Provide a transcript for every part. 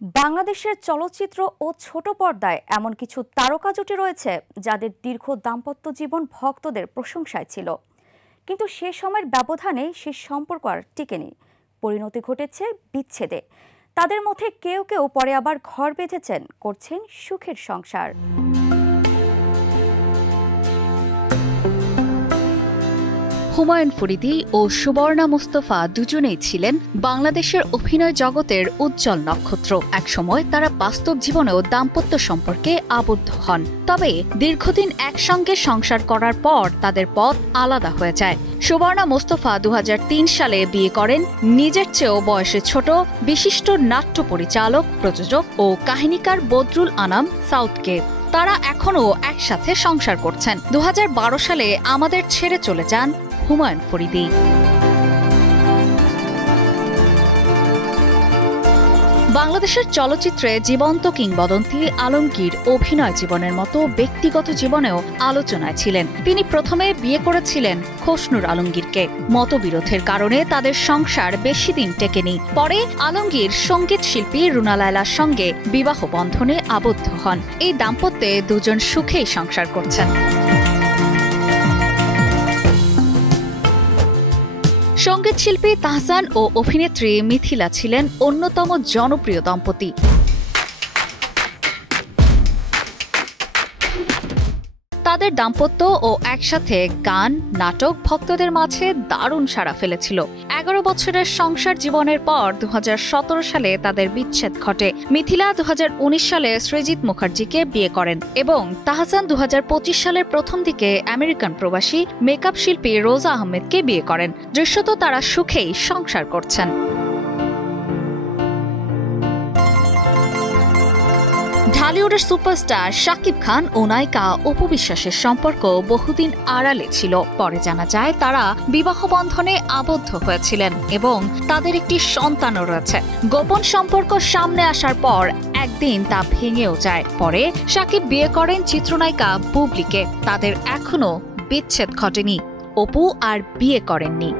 বাংলাদেশের চলচ্চিত্র ও ছোট পর্দায় এমন কিছু তারকা জুটি রয়েছে যাদের দীর্ঘ দাম্পত্য জীবন ভক্তদের প্রশংসায় ছিল, কিন্তু সে সময়ের ব্যবধানে সে সম্পর্ক আর টিকেনি। পরিণতি ঘটেছে বিচ্ছেদে। তাদের মধ্যে কেউ কেউ পরে আবার ঘর বেঁধেছেন, করছেন সুখের সংসার। হুমায়ুন ফরিদী ও সুবর্ণা মুস্তফা দুজনেই ছিলেন বাংলাদেশের অভিনয় জগতের উজ্জ্বল নক্ষত্র। একসময় তারা বাস্তব জীবনেও দাম্পত্য সম্পর্কে আবদ্ধ হন, তবে দীর্ঘদিন একসঙ্গে সংসার করার পর তাদের পথ আলাদা হয়ে যায়। সুবর্ণা মুস্তফা 2003 সালে বিয়ে করেন নিজের চেয়েও বয়সে ছোট বিশিষ্ট নাট্য পরিচালক, প্রযোজক ও কাহিনীকার বদরুল আনাম সাউদকে। তারা এখনও একসাথে সংসার করছেন। 2012 সালে আমাদের ছেড়ে চলে যান হুমায়ুন ফরিদী। বাংলাদেশের চলচ্চিত্রে জীবন্ত কিংবদন্তি আলমগীর অভিনয় জীবনের মতো ব্যক্তিগত জীবনেও আলোচনায় ছিলেন। তিনি প্রথমে বিয়ে করেছিলেন খসনুর আলমগীরকে। মতবিরোধের কারণে তাদের সংসার বেশি দিন টেকেনি। পরে আলমগীর সঙ্গীত শিল্পী রুনা লায়লার সঙ্গে বিবাহ বন্ধনে আবদ্ধ হন। এই দাম্পত্যে দুজন সুখেই সংসার করছেন। সঙ্গীত শিল্পী তাহসান ও অভিনেত্রী মিথিলা ছিলেন অন্যতম জনপ্রিয় দম্পতি। তাদের দাম্পত্য ও একসাথে গান, নাটক ভক্তদের মাঝে দারুণ সাড়া ফেলেছিল। 11 বছরের সংসার জীবনের পর 2017 সালে তাদের বিচ্ছেদ ঘটে। মিথিলা 2019 সালে সৃজিত মুখার্জিকে বিয়ে করেন এবং তাহসান 2025 সালের প্রথম দিকে আমেরিকান প্রবাসী মেকআপ শিল্পী রোজা আহমেদকে বিয়ে করেন। দৃশ্যত তারা সুখেই সংসার করছেন। ঢালিউডের সুপারস্টার শাকিব খান ও নায়িকা অপু বিশ্বাসের সম্পর্ক বহুদিন আড়ালে ছিল। পরে জানা যায় তারা বিবাহ বন্ধনে আবদ্ধ হয়েছিলেন এবং তাদের একটি সন্তানও রয়েছে। গোপন সম্পর্ক সামনে আসার পর একদিন তা ভেঙেও যায়। পরে শাকিব বিয়ে করেন চিত্রনায়িকা বুবলিকে। তাদের এখনো বিচ্ছেদ ঘটেনি। অপু আর বিয়ে করেননি।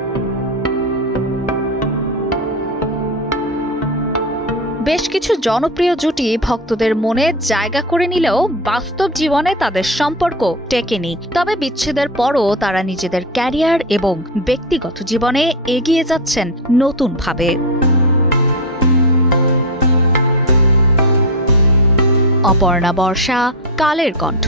বেশ কিছু জনপ্রিয় জুটি ভক্তদের মনে জায়গা করে নিলেও বাস্তব জীবনে তাদের সম্পর্ক টেকেনি। তবে বিচ্ছেদের পরও তারা নিজেদের ক্যারিয়ার এবং ব্যক্তিগত জীবনে এগিয়ে যাচ্ছেন নতুনভাবে। অপর্ণা বর্ষা, কালের কণ্ঠ।